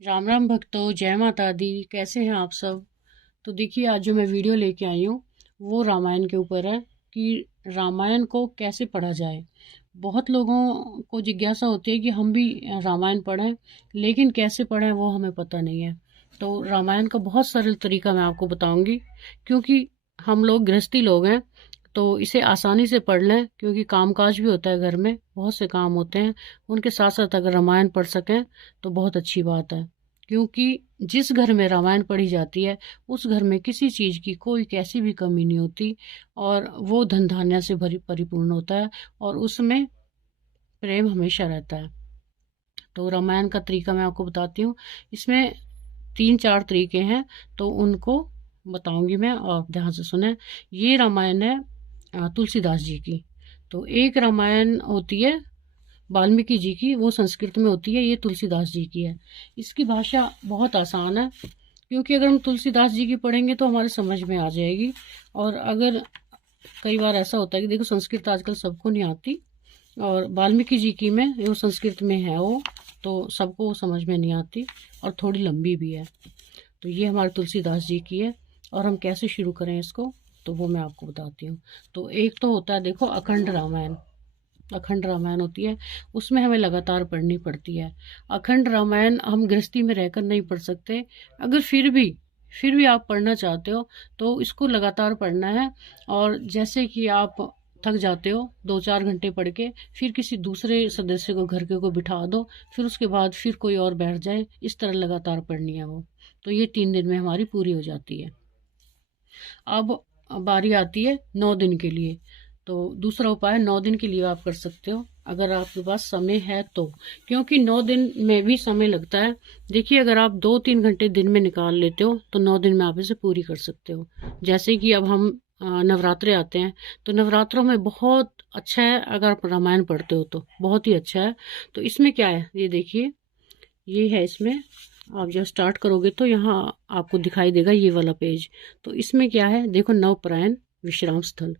राम राम भक्तों, जय माता दी। कैसे हैं आप सब? तो देखिए, आज जो मैं वीडियो लेके आई हूँ वो रामायण के ऊपर है कि रामायण को कैसे पढ़ा जाए। बहुत लोगों को जिज्ञासा होती है कि हम भी रामायण पढ़ें, लेकिन कैसे पढ़ें वो हमें पता नहीं है। तो रामायण का बहुत सरल तरीका मैं आपको बताऊंगी, क्योंकि हम लोग गृहस्थी लोग हैं, तो इसे आसानी से पढ़ लें। क्योंकि कामकाज भी होता है, घर में बहुत से काम होते हैं, उनके साथ साथ अगर रामायण पढ़ सकें तो बहुत अच्छी बात है। क्योंकि जिस घर में रामायण पढ़ी जाती है उस घर में किसी चीज़ की कोई कैसी भी कमी नहीं होती, और वो धन धान्य से भरी परिपूर्ण होता है, और उसमें प्रेम हमेशा रहता है। तो रामायण का तरीका मैं आपको बताती हूँ। इसमें 3-4 तरीके हैं, तो उनको बताऊंगी मैं, और ध्यान से सुने। ये रामायण है तुलसीदास जी की। तो एक रामायण होती है वाल्मीकि जी की, वो संस्कृत में होती है। ये तुलसीदास जी की है। इसकी भाषा बहुत आसान है, क्योंकि अगर हम तुलसीदास जी की पढ़ेंगे तो हमारे समझ में आ जाएगी। और अगर कई बार ऐसा होता है कि देखो, संस्कृत आजकल सबको नहीं आती, और वाल्मीकि जी की में वो संस्कृत में है वो, तो सबको वो समझ में नहीं आती, और थोड़ी लंबी भी है। तो ये हमारे तुलसीदास जी की है। और हम कैसे शुरू करें इसको, तो वो मैं आपको बताती हूँ। तो एक तो होता है, देखो, अखंड रामायण। अखंड रामायण होती है, उसमें हमें लगातार पढ़नी पड़ती है। अखंड रामायण हम गृहस्थी में रहकर नहीं पढ़ सकते। अगर फिर भी आप पढ़ना चाहते हो तो इसको लगातार पढ़ना है। और जैसे कि आप थक जाते हो 2-4 घंटे पढ़ के, फिर किसी दूसरे सदस्य को, घर के को बिठा दो, फिर उसके बाद फिर कोई और बैठ जाए, इस तरह लगातार पढ़नी है वो। तो ये 3 दिन में हमारी पूरी हो जाती है। अब बारी आती है 9 दिन के लिए। तो दूसरा उपाय 9 दिन के लिए आप कर सकते हो, अगर आपके पास समय है तो। क्योंकि 9 दिन में भी समय लगता है। देखिए, अगर आप 2-3 घंटे दिन में निकाल लेते हो तो 9 दिन में आप इसे पूरी कर सकते हो। जैसे कि अब हम नवरात्रे आते हैं, तो नवरात्रों में बहुत अच्छा है अगर आप रामायण पढ़ते हो, तो बहुत ही अच्छा है। तो इसमें क्या है, ये देखिए, ये है इसमें। आप जब स्टार्ट करोगे तो यहाँ आपको दिखाई देगा ये वाला पेज। तो इसमें क्या है, देखो, नवपरायण विश्राम स्थल।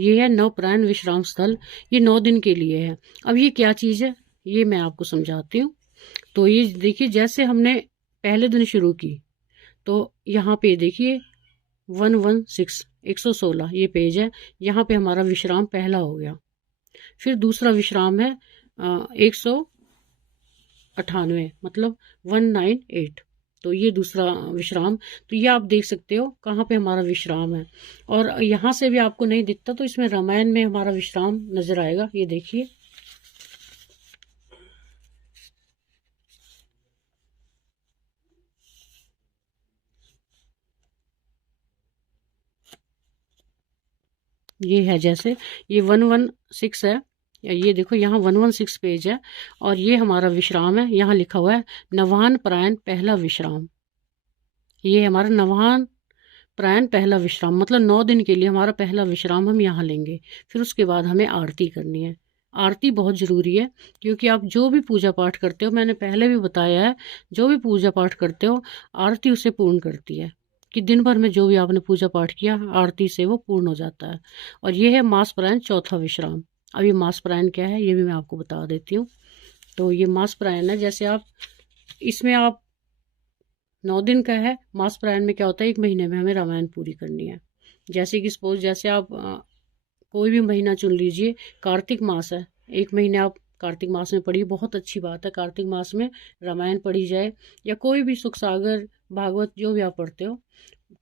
ये है नवपरायण विश्राम स्थल। ये 9 दिन के लिए है। अब ये क्या चीज़ है, ये मैं आपको समझाती हूँ। तो ये देखिए, जैसे हमने पहले दिन शुरू की, तो यहाँ पे देखिए 116, 116 ये पेज है। यहाँ पे हमारा विश्राम पहला हो गया। फिर दूसरा विश्राम है 198, मतलब 198। तो ये दूसरा विश्राम। तो ये आप देख सकते हो कहाँ पे हमारा विश्राम है। और यहाँ से भी आपको नहीं दिखता, तो इसमें रामायण में हमारा विश्राम नजर आएगा। ये देखिए, ये है, जैसे ये 116 है। ये देखो, यहाँ 116 पेज है, और ये हमारा विश्राम है। यहाँ लिखा हुआ है नवान परायण पहला विश्राम। ये हमारा नवान प्रायण पहला विश्राम, मतलब 9 दिन के लिए हमारा पहला विश्राम हम यहाँ लेंगे। फिर उसके बाद हमें आरती करनी है। आरती बहुत ज़रूरी है, क्योंकि आप जो भी पूजा पाठ करते हो, मैंने पहले भी बताया है, जो भी पूजा पाठ करते हो, आरती उसे पूर्ण करती है। कि दिन भर में जो भी आपने पूजा पाठ किया, आरती से वो पूर्ण हो जाता है। और ये है मास प्रायण चौथा विश्राम। अब ये मास प्रायण क्या है, ये भी मैं आपको बता देती हूँ। तो ये मास प्रायण है, जैसे आप इसमें आप 9 दिन का है। मास प्रायण में क्या होता है, 1 महीने में हमें रामायण पूरी करनी है। जैसे कि सपोज, जैसे आप कोई भी महीना चुन लीजिए। कार्तिक मास है, 1 महीने आप कार्तिक मास में पढ़िए, बहुत अच्छी बात है। कार्तिक मास में रामायण पढ़ी जाए, या कोई भी सुख सागर, भागवत, जो भी आप पढ़ते हो,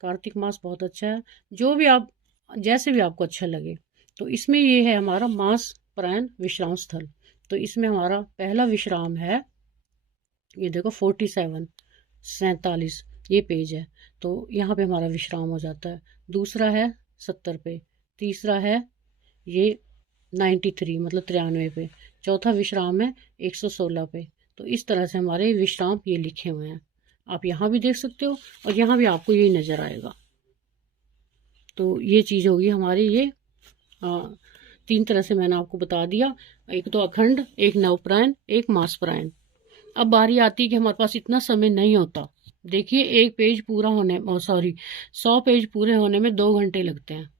कार्तिक मास बहुत अच्छा है। जो भी आप, जैसे भी आपको अच्छा लगे। तो इसमें ये है हमारा मास प्रायण विश्राम स्थल। तो इसमें हमारा पहला विश्राम है, ये देखो, 47 ये पेज है। तो यहाँ पे हमारा विश्राम हो जाता है। दूसरा है 70 पे। तीसरा है ये 93, मतलब 93 पे। चौथा विश्राम है 116 पे। तो इस तरह से हमारे विश्राम ये लिखे हुए हैं। आप यहाँ भी देख सकते हो, और यहाँ भी आपको यही नज़र आएगा। तो ये चीज़ होगी हमारी ये। आ, 3 तरह से मैंने आपको बता दिया। एक तो अखंड, एक नवप्रायण, एक मासप्रायण। अब बारी आती है कि हमारे पास इतना समय नहीं होता। देखिए, एक पेज पूरा होने, सॉरी, 100 पेज पूरे होने में 2 घंटे लगते हैं।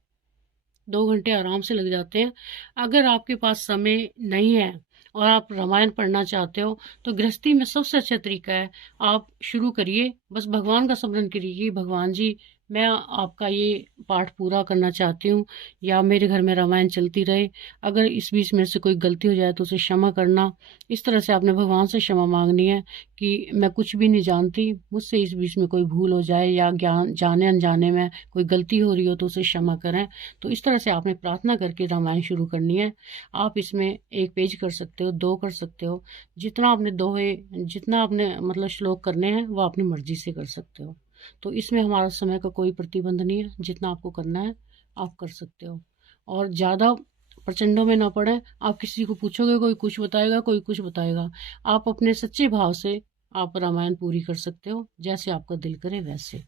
2 घंटे आराम से लग जाते हैं। अगर आपके पास समय नहीं है और आप रामायण पढ़ना चाहते हो तो गृहस्थी में सबसे अच्छा तरीका है, आप शुरू करिए, बस भगवान का स्मरण करिए, भगवान जी मैं आपका ये पाठ पूरा करना चाहती हूँ, या मेरे घर में रामायण चलती रहे, अगर इस बीच मेरे से कोई गलती हो जाए तो उसे क्षमा करना। इस तरह से आपने भगवान से क्षमा मांगनी है कि मैं कुछ भी नहीं जानती, मुझसे इस बीच में कोई भूल हो जाए या ज्ञान जाने अनजाने में कोई गलती हो रही हो तो उसे क्षमा करें। तो इस तरह से आपने प्रार्थना करके रामायण शुरू करनी है। आप इसमें 1 पेज कर सकते हो, 2 कर सकते हो, जितना आपने दोहे, जितना आपने मतलब श्लोक करने हैं वो अपनी मर्जी से कर सकते हो। तो इसमें हमारा समय का कोई प्रतिबंध नहीं है, जितना आपको करना है आप कर सकते हो। और ज़्यादा प्रचंडों में ना पड़े, आप किसी को पूछोगे कोई कुछ बताएगा, कोई कुछ बताएगा, आप अपने सच्चे भाव से आप रामायण पूरी कर सकते हो, जैसे आपका दिल करे वैसे।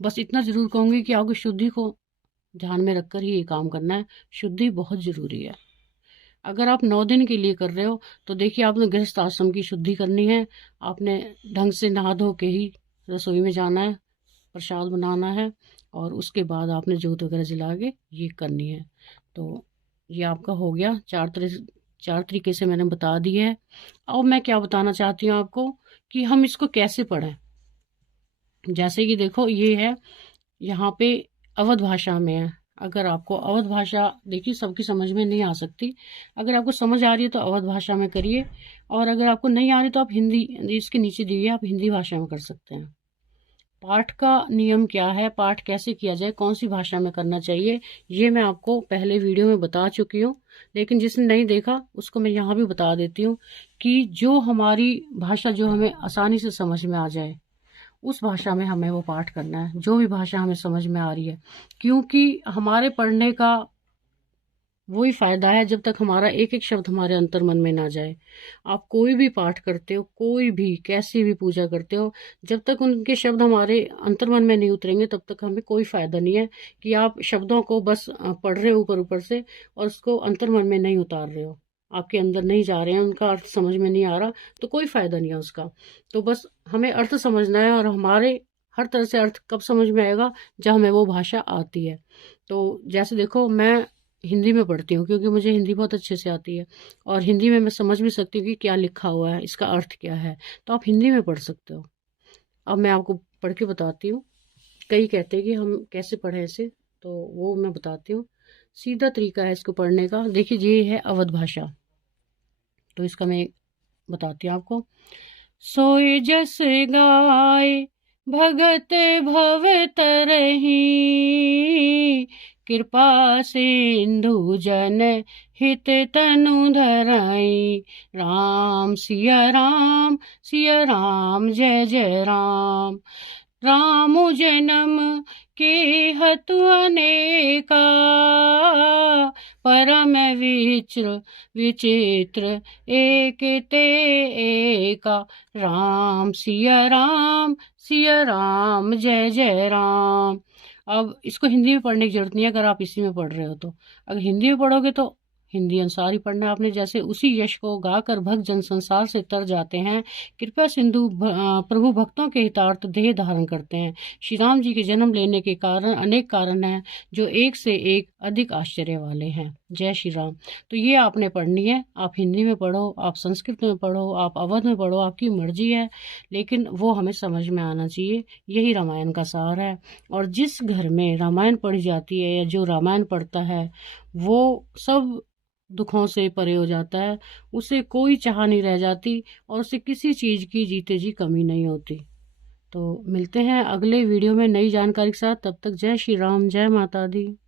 बस इतना ज़रूर कहूँगी कि आपको शुद्धि को ध्यान में रखकर ही ये काम करना है, शुद्धि बहुत ज़रूरी है। अगर आप 9 दिन के लिए कर रहे हो तो देखिए आपने गृहस्थ आश्रम की शुद्धि करनी है, आपने ढंग से नहा धो के ही रसोई में जाना है, प्रसाद बनाना है, और उसके बाद आपने जोत वगैरह जला के ये करनी है। तो ये आपका हो गया, 4 तरीके से मैंने बता दिए है। अब मैं क्या बताना चाहती हूँ आपको कि हम इसको कैसे पढ़ें। जैसे कि देखो ये है, यहाँ पे अवध भाषा में है। अगर आपको अवध भाषा, देखिए सबकी समझ में नहीं आ सकती, अगर आपको समझ आ रही है तो अवध भाषा में करिए, और अगर आपको नहीं आ रही तो आप हिंदी, इसके नीचे दिए आप हिंदी भाषा में कर सकते हैं। पाठ का नियम क्या है, पाठ कैसे किया जाए, कौन सी भाषा में करना चाहिए, ये मैं आपको पहले वीडियो में बता चुकी हूँ, लेकिन जिसने नहीं देखा उसको मैं यहाँ भी बता देती हूँ कि जो हमारी भाषा जो हमें आसानी से समझ में आ जाए उस भाषा में हमें वो पाठ करना है, जो भी भाषा हमें समझ में आ रही है, क्योंकि हमारे पढ़ने का वही फायदा है जब तक हमारा एक एक शब्द हमारे अंतर मन में ना जाए। आप कोई भी पाठ करते हो, कोई भी कैसी भी पूजा करते हो, जब तक उनके शब्द हमारे अंतर मन में नहीं उतरेंगे तब तक हमें कोई फायदा नहीं है कि आप शब्दों को बस पढ़ रहे हो ऊपर ऊपर से और उसको अंतर मन में नहीं उतार रहे हो, आपके अंदर नहीं जा रहे हैं, उनका अर्थ समझ में नहीं आ रहा, तो कोई फायदा नहीं है उसका। तो बस हमें अर्थ समझना है, और हमारे हर तरह से अर्थ कब समझ में आएगा, जब हमें वो भाषा आती है। तो जैसे देखो मैं हिंदी में पढ़ती हूँ क्योंकि मुझे हिंदी बहुत अच्छे से आती है, और हिंदी में मैं समझ भी सकती हूँ कि क्या लिखा हुआ है, इसका अर्थ क्या है, तो आप हिंदी में पढ़ सकते हो। अब मैं आपको पढ़ के बताती हूँ। कई कहते हैं कि हम कैसे पढ़ें इसे, तो वो मैं बताती हूँ। सीधा तरीका है इसको पढ़ने का, देखिए ये है अवध भाषा, तो इसका मैं बताती हूँ आपको। सोए जस गाय भगत भव तरही, कृपा सिंधु जन हित तनु धराई, राम सिया राम जय जय राम। राम जन्म के हतु अनेका, परम विचित्र एक ते एका, राम सिया राम जय जय राम। अब इसको हिंदी में पढ़ने की जरूरत नहीं है अगर आप इसी में पढ़ रहे हो तो, अगर हिंदी में पढ़ोगे तो हिंदी अनुसार ही पढ़ना आपने। जैसे उसी यश को गाकर भक्त जन संसार से तर जाते हैं, कृपया सिंधु प्रभु भक्तों के हितार्थ देह धारण करते हैं। श्री राम जी के जन्म लेने के कारण अनेक कारण हैं जो एक से एक अधिक आश्चर्य वाले हैं। जय श्री राम। तो ये आपने पढ़नी है, आप हिंदी में पढ़ो, आप संस्कृत में पढ़ो, आप अवध में पढ़ो, आपकी मर्जी है, लेकिन वो हमें समझ में आना चाहिए। यही रामायण का सार है। और जिस घर में रामायण पढ़ी जाती है या जो रामायण पढ़ता है वो सब दुखों से परे हो जाता है, उसे कोई चाह नहीं रह जाती, और उसे किसी चीज़ की जीते जी कमी नहीं होती। तो मिलते हैं अगले वीडियो में नई जानकारी के साथ, तब तक जय श्री राम, जय माता दी।